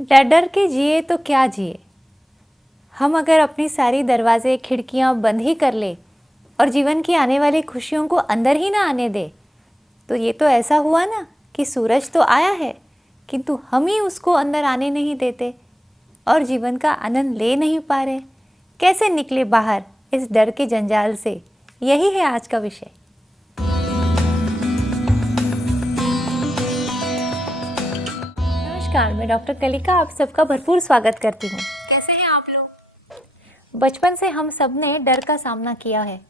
डर डर के जिए तो क्या जिए। हम अगर अपनी सारी दरवाजे खिड़कियां बंद ही कर ले और जीवन की आने वाली खुशियों को अंदर ही ना आने दे, तो ये तो ऐसा हुआ ना कि सूरज तो आया है किंतु हम ही उसको अंदर आने नहीं देते और जीवन का आनंद ले नहीं पा रहे। कैसे निकले बाहर इस डर के जंजाल से, यही है आज का विषय। नमस्कार, मैं डॉक्टर कलिका आप सबका भरपूर स्वागत करती हूँ। कैसे हैं आप लोग? बचपन से हम सब ने डर का सामना किया है।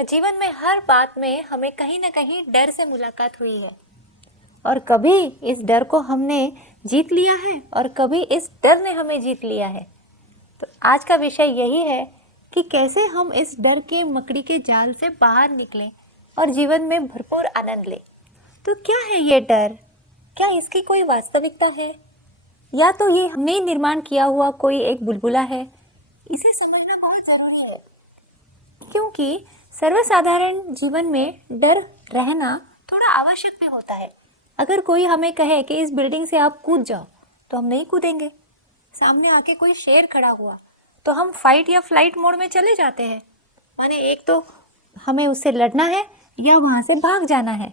जीवन में हर बात में हमें कहीं ना कहीं डर से मुलाकात हुई है और कभी इस डर को हमने जीत लिया है और कभी इस डर ने हमें जीत लिया है। तो आज का विषय यही है कि कैसे हम इस डर के मकड़ी के जाल से बाहर निकलें और जीवन में भरपूर आनंद लें। तो क्या है ये डर? क्या इसकी कोई वास्तविकता है या तो ये हमने निर्माण किया हुआ कोई एक बुलबुला है? इसे समझना बहुत जरूरी है क्योंकि सर्वसाधारण जीवन में डर रहना थोड़ा आवश्यक भी होता है। अगर कोई हमें कहे कि इस बिल्डिंग से आप कूद जाओ तो हम नहीं कूदेंगे। सामने आके कोई शेर खड़ा हुआ तो हम फाइट या फ्लाइट मोड में चले जाते हैं। माने एक तो हमें उससे लड़ना है या वहां से भाग जाना है।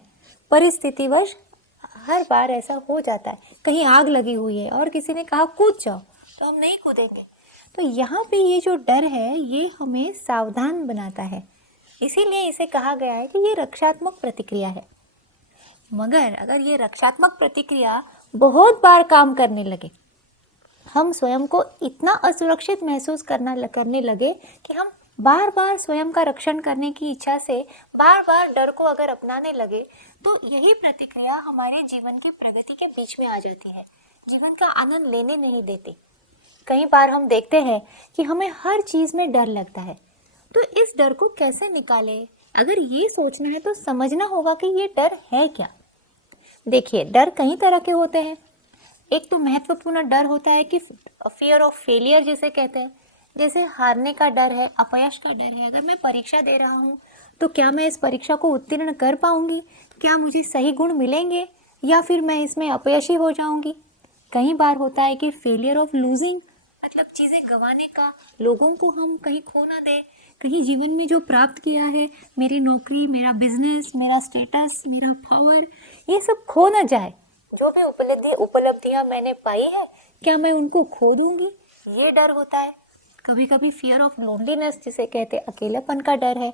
परिस्थितिवश हर बार ऐसा हो जाता है। कहीं आग लगी हुई है और किसी ने कहा कूद जाओ तो हम नहीं कूदेंगे। तो यहाँ पे ये जो डर है ये हमें सावधान बनाता है, इसीलिए इसे कहा गया है कि ये रक्षात्मक प्रतिक्रिया है। मगर अगर ये रक्षात्मक प्रतिक्रिया बहुत बार काम करने लगे, हम स्वयं को इतना असुरक्षित महसूस करने लगे कि हम बार बार स्वयं का रक्षण करने की इच्छा से बार बार डर को अगर अपनाने लगे, तो यही प्रतिक्रिया हमारे जीवन की प्रगति के बीच में आ जाती है, जीवन का आनंद लेने नहीं देती। कई बार हम देखते हैं कि हमें हर चीज में डर लगता है, तो इस डर को कैसे निकालें? अगर ये सोचना है तो समझना होगा कि ये डर है क्या। देखिए, डर कई तरह के होते हैं। एक तो महत्वपूर्ण डर होता है कि फियर ऑफ फेलियर जिसे कहते हैं, जैसे हारने का डर है, अपयश का डर है। अगर मैं परीक्षा दे रहा हूँ तो क्या मैं इस परीक्षा को उत्तीर्ण कर पाऊंगी, क्या मुझे सही गुण मिलेंगे या फिर मैं इसमें अपयशी हो जाऊंगी। कई बार होता है कि फेलियर ऑफ लूजिंग, मतलब चीज़ें गंवाने का, लोगों को हम कहीं खो ना दे, कहीं जीवन में जो प्राप्त किया है, मेरी नौकरी, मेरा बिजनेस, मेरा स्टेटस, मेरा पावर, ये सब खो ना जाए। जो भी उपलब्धियां मैंने पाई है, क्या मैं उनको खो दूंगी, ये डर होता है। कभी कभी फियर ऑफ लोनलीनेस जिसे कहते हैं, अकेलापन का डर है।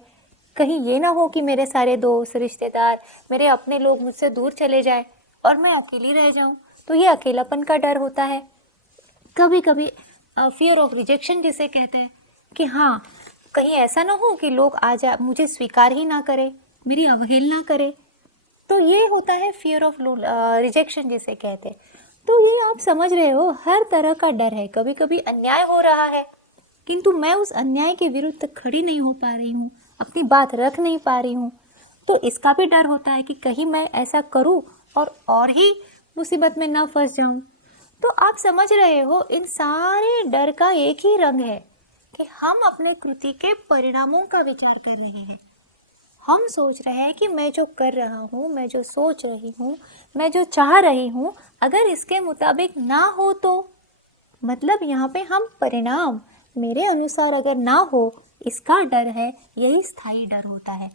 कहीं ये ना हो कि मेरे सारे दोस्त, रिश्तेदार, मेरे अपने लोग मुझसे दूर चले जाए और मैं अकेली रह जाऊं, तो ये अकेलापन का डर होता है। कभी कभी फियर ऑफ रिजेक्शन जिसे कहते हैं कि हाँ, कहीं ऐसा ना हो कि लोग मुझे स्वीकार ही ना करें, मेरी अवहेलना करें, तो ये होता है फियर ऑफ रिजेक्शन जिसे कहते हैं। तो ये आप समझ रहे हो, हर तरह का डर है। कभी कभी अन्याय हो रहा है किंतु मैं उस अन्याय के विरुद्ध खड़ी नहीं हो पा रही हूँ, अपनी बात रख नहीं पा रही हूँ, तो इसका भी डर होता है कि कहीं मैं ऐसा करूँ और ही मुसीबत में ना फंस जाऊँ। तो आप समझ रहे हो, इन सारे डर का एक ही रंग है कि हम अपने कृति के परिणामों का विचार कर रहे हैं। हम सोच रहे हैं कि मैं जो कर रहा हूँ, मैं जो सोच रही हूँ, मैं जो चाह रही हूँ, अगर इसके मुताबिक ना हो तो, मतलब यहाँ पे हम परिणाम मेरे अनुसार अगर ना हो, इसका डर है। यही स्थायी डर होता है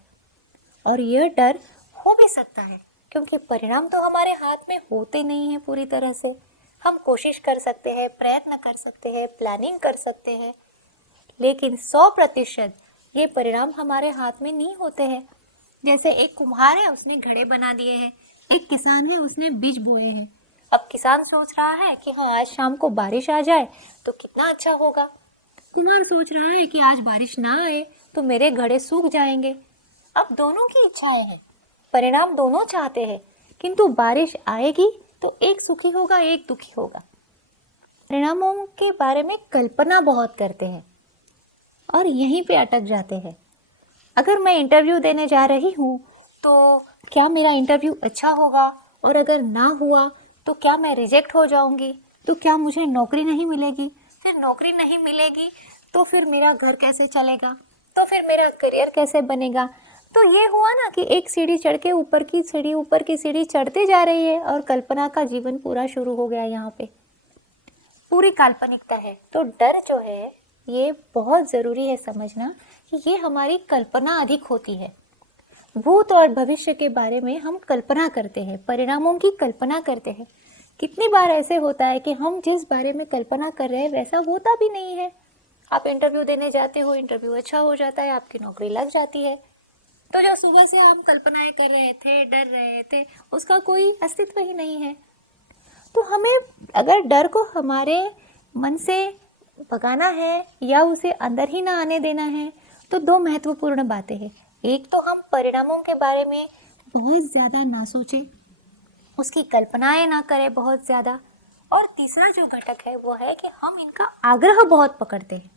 और यह डर हो भी सकता है क्योंकि परिणाम तो हमारे हाथ में होते नहीं हैं पूरी तरह से। हम कोशिश कर सकते हैं, प्रयत्न कर सकते हैं, प्लानिंग कर सकते हैं, लेकिन 100% ये परिणाम हमारे हाथ में नहीं होते हैं। जैसे एक कुम्हार है, उसने घड़े बना दिए हैं, एक किसान है, उसने बीज बोए हैं। अब किसान सोच रहा है कि हाँ, आज शाम को बारिश आ जाए तो कितना अच्छा होगा। कुम्हार सोच रहा है कि आज बारिश ना आए तो मेरे घड़े सूख जाएंगे। अब दोनों की इच्छाएं हैं, परिणाम दोनों चाहते हैं, किंतु बारिश आएगी तो एक सुखी होगा, एक दुखी होगा। परिणामों के बारे में कल्पना बहुत करते हैं और यहीं पे अटक जाते हैं। अगर मैं इंटरव्यू देने जा रही हूँ तो क्या मेरा इंटरव्यू अच्छा होगा, और अगर ना हुआ तो क्या मैं रिजेक्ट हो जाऊंगी, तो क्या मुझे नौकरी नहीं मिलेगी, फिर नौकरी नहीं मिलेगी तो फिर मेरा घर कैसे चलेगा, तो फिर मेरा करियर कैसे बनेगा। तो ये हुआ ना कि एक सीढ़ी चढ़ के ऊपर की सीढ़ी चढ़ते जा रही है और कल्पना का जीवन पूरा शुरू हो गया यहाँ पे। पूरी काल्पनिकता है। तो डर जो है ये बहुत ज़रूरी है समझना कि ये हमारी कल्पना अधिक होती है। भूत और भविष्य के बारे में हम कल्पना करते हैं, परिणामों की कल्पना करते हैं। कितनी बार ऐसे होता है कि हम जिस बारे में कल्पना कर रहे हैं वैसा होता भी नहीं है। आप इंटरव्यू देने जाते हो, इंटरव्यू अच्छा हो जाता है, आपकी नौकरी लग जाती है। तो जो सुबह से हम कल्पनाएं कर रहे थे, डर रहे थे, उसका कोई अस्तित्व ही नहीं है। तो हमें अगर डर को हमारे मन से भगाना है या उसे अंदर ही ना आने देना है, तो दो महत्वपूर्ण बातें हैं। एक तो हम परिणामों के बारे में बहुत ज़्यादा ना सोचें, उसकी कल्पनाएं ना करें बहुत ज़्यादा। और तीसरा जो घटक है वो है कि हम इनका आग्रह बहुत पकड़ते हैं।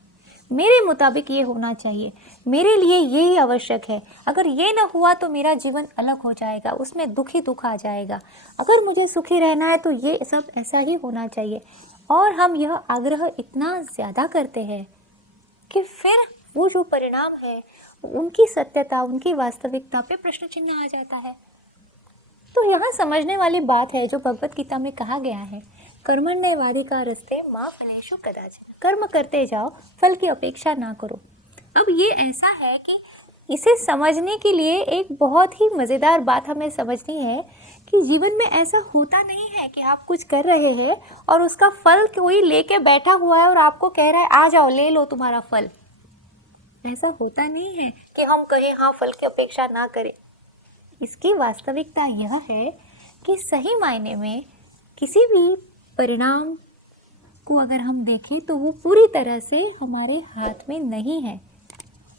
मेरे मुताबिक ये होना चाहिए, मेरे लिए यही आवश्यक है, अगर ये ना हुआ तो मेरा जीवन अलग हो जाएगा, उसमें दुख ही दुख आ जाएगा, अगर मुझे सुखी रहना है तो ये सब ऐसा ही होना चाहिए। और हम यह आग्रह इतना ज़्यादा करते हैं कि फिर वो जो परिणाम है उनकी सत्यता, उनकी वास्तविकता पे प्रश्न चिन्ह आ जाता है। तो यहाँ समझने वाली बात है जो भगवत गीता में कहा गया है, कर्मण्येवाधिकारस्ते मा फलेषु कदाचन। कर्म करते जाओ, फल की अपेक्षा ना करो। अब ये ऐसा है कि इसे समझने के लिए एक बहुत ही मज़ेदार बात हमें समझनी है कि जीवन में ऐसा होता नहीं है कि आप कुछ कर रहे हैं और उसका फल कोई लेके बैठा हुआ है और आपको कह रहा है आ जाओ ले लो तुम्हारा फल। ऐसा होता नहीं है कि हम कहें हाँ फल की अपेक्षा ना करें। इसकी वास्तविकता यह है कि सही मायने में किसी भी परिणाम को अगर हम देखें तो वो पूरी तरह से हमारे हाथ में नहीं है।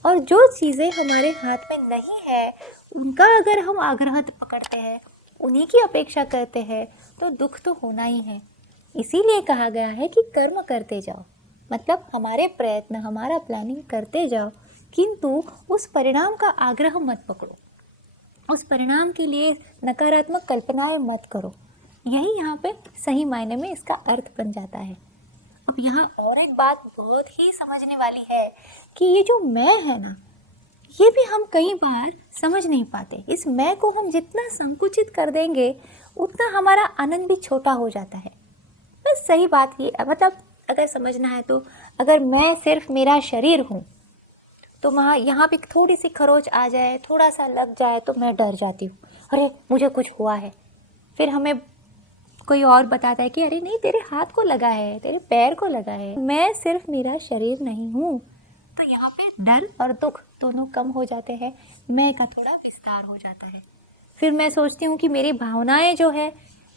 और जो चीज़ें हमारे हाथ में नहीं है उनका अगर हम आग्रह पकड़ते हैं, उन्हीं की अपेक्षा करते हैं, तो दुख तो होना ही है। इसीलिए कहा गया है कि कर्म करते जाओ, मतलब हमारे प्रयत्न, हमारा प्लानिंग करते जाओ, किंतु उस परिणाम का आग्रह मत पकड़ो, उस परिणाम के लिए नकारात्मक कल्पनाएं मत करो। यही यहाँ पे सही मायने में इसका अर्थ बन जाता है। अब यहाँ और एक बात बहुत ही समझने वाली है कि ये जो मैं है ना, ये भी हम कई बार समझ नहीं पाते। इस मैं को हम जितना संकुचित कर देंगे उतना हमारा आनंद भी छोटा हो जाता है। बस सही बात ये, मतलब अगर समझना है तो अगर मैं सिर्फ मेरा शरीर हूँ तो वहाँ यहाँ भी थोड़ी सी खरोच आ जाए, थोड़ा सा लग जाए तो मैं डर जाती हूँ, अरे मुझे कुछ हुआ है। फिर हमें कोई और बताता है कि अरे नहीं तेरे हाथ को लगा है, तेरे पैर को लगा है, मैं सिर्फ मेरा शरीर नहीं हूँ। तो यहाँ पे डर और दुख दोनों कम हो जाते हैं, मैं का थोड़ा विस्तार हो जाता है। फिर मैं सोचती हूँ कि मेरी भावनाएं जो है,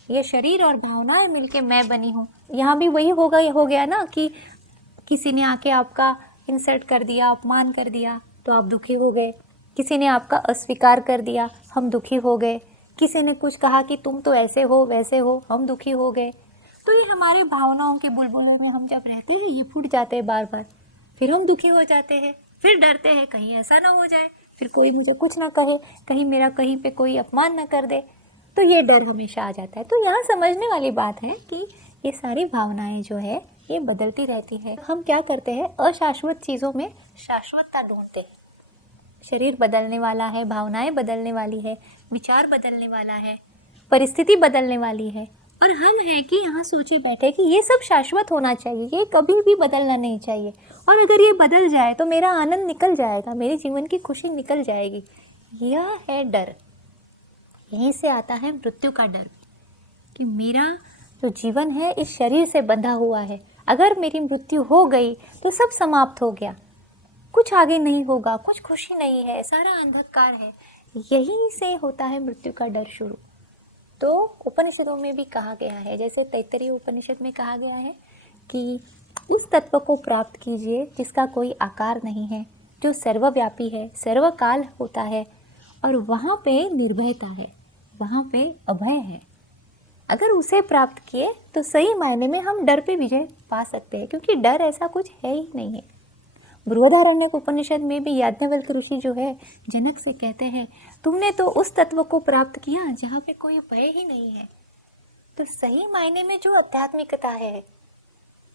ये शरीर और भावनाएं मिलके मैं बनी हूँ। यहाँ भी वही हो गया ना कि किसी ने आके आपका इंसल्ट कर दिया, अपमान कर दिया तो आप दुखी हो गए, किसी ने आपका अस्वीकार कर दिया, हम दुखी हो गए, किसी ने कुछ कहा कि तुम तो ऐसे हो वैसे हो, हम दुखी हो गए। तो ये हमारे भावनाओं के बुलबुलों में हम जब रहते हैं ये फूट जाते हैं बार बार, फिर हम दुखी हो जाते हैं, फिर डरते हैं कहीं ऐसा ना हो जाए, फिर कोई मुझे कुछ ना कहे, कहीं मेरा कहीं पे कोई अपमान ना कर दे, तो ये डर हमेशा आ जाता है। तो यहाँ समझने वाली बात है कि ये सारी भावनाएं जो है ये बदलती रहती है। हम क्या करते हैं, अशाश्वत चीज़ों में शाश्वतता ढूंढते हैं। शरीर बदलने वाला है, भावनाएं बदलने वाली है, विचार बदलने वाला है, परिस्थिति बदलने वाली है, और हम हैं कि यहाँ सोचे बैठे कि ये सब शाश्वत होना चाहिए, ये कभी भी बदलना नहीं चाहिए, और अगर ये बदल जाए तो मेरा आनंद निकल जाएगा, मेरे जीवन की खुशी निकल जाएगी। यह है डर। यहीं से आता है मृत्यु का डर कि मेरा जो जीवन है इस शरीर से बंधा हुआ है, अगर मेरी मृत्यु हो गई तो सब समाप्त हो गया, कुछ आगे नहीं होगा, कुछ खुशी नहीं है, सारा अंधकार है। यहीं से होता है मृत्यु का डर शुरू। तो उपनिषदों में भी कहा गया है, जैसे तैत्तरीय उपनिषद में कहा गया है कि उस तत्व को प्राप्त कीजिए जिसका कोई आकार नहीं है, जो सर्वव्यापी है, सर्वकाल होता है, और वहाँ पे निर्भयता है, वहाँ पे अभय है। अगर उसे प्राप्त किए तो सही मायने में हम डर पे विजय पा सकते हैं, क्योंकि डर ऐसा कुछ है ही नहीं है। बृहदारण्यक उपनिषद में भी याज्ञवल्क्य ऋषि जो है जनक से कहते हैं, तुमने तो उस तत्व को प्राप्त किया जहाँ पे कोई भय ही नहीं है। तो सही मायने में जो आध्यात्मिकता है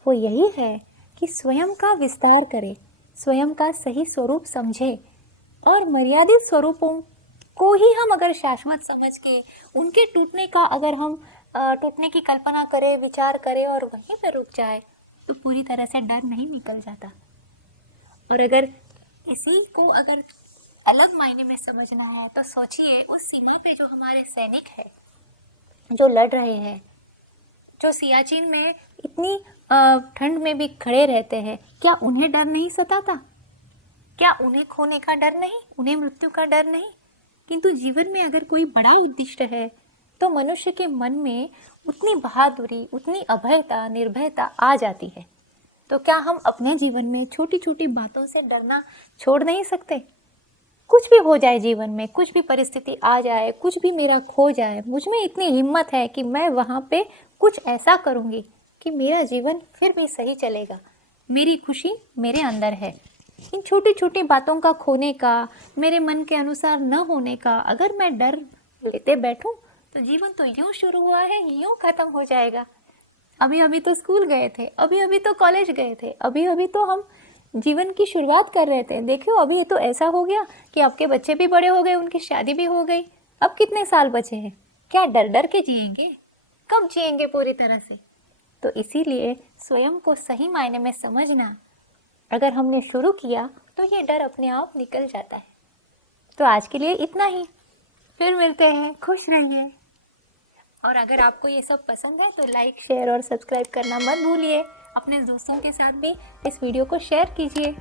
वो यही है कि स्वयं का विस्तार करे, स्वयं का सही स्वरूप समझे, और मर्यादित स्वरूपों को ही हम अगर शाश्वत समझ के उनके टूटने का अगर हम टूटने की कल्पना करे, विचार करे और वहीं पर रुक जाए तो पूरी तरह से डर नहीं निकल जाता। और अगर इसी को अगर अलग मायने में समझना है तो सोचिए उस सीमा पे जो हमारे सैनिक है, जो लड़ रहे हैं, जो सियाचिन में इतनी ठंड में भी खड़े रहते हैं, क्या उन्हें डर नहीं सताता? क्या उन्हें खोने का डर नहीं, उन्हें मृत्यु का डर नहीं? किंतु जीवन में अगर कोई बड़ा उद्देश्य है तो मनुष्य के मन में उतनी बहादुरी, उतनी अभयता, निर्भयता आ जाती है। तो क्या हम अपने जीवन में छोटी छोटी बातों से डरना छोड़ नहीं सकते? कुछ भी हो जाए जीवन में, कुछ भी परिस्थिति आ जाए, कुछ भी मेरा खो जाए, मुझ में इतनी हिम्मत है कि मैं वहाँ पे कुछ ऐसा करूँगी कि मेरा जीवन फिर भी सही चलेगा। मेरी खुशी मेरे अंदर है। इन छोटी छोटी बातों का खोने का, मेरे मन के अनुसार न होने का अगर मैं डर लेते बैठूं तो जीवन तो यूं शुरू हुआ है यूं खत्म हो जाएगा। अभी अभी तो स्कूल गए थे, अभी अभी तो कॉलेज गए थे, अभी अभी तो हम जीवन की शुरुआत कर रहे थे। देखो अभी तो ऐसा हो गया कि आपके बच्चे भी बड़े हो गए, उनकी शादी भी हो गई। अब कितने साल बचे हैं? क्या डर डर के जिएंगे? कब जिएंगे पूरी तरह से? तो इसीलिए स्वयं को सही मायने में समझना अगर हमने शुरू किया तो ये डर अपने आप निकल जाता है। तो आज के लिए इतना ही, फिर मिलते हैं। खुश रहिए। और अगर आपको ये सब पसंद है तो लाइक, शेयर और सब्सक्राइब करना मत भूलिए। अपने दोस्तों के साथ भी इस वीडियो को शेयर कीजिए।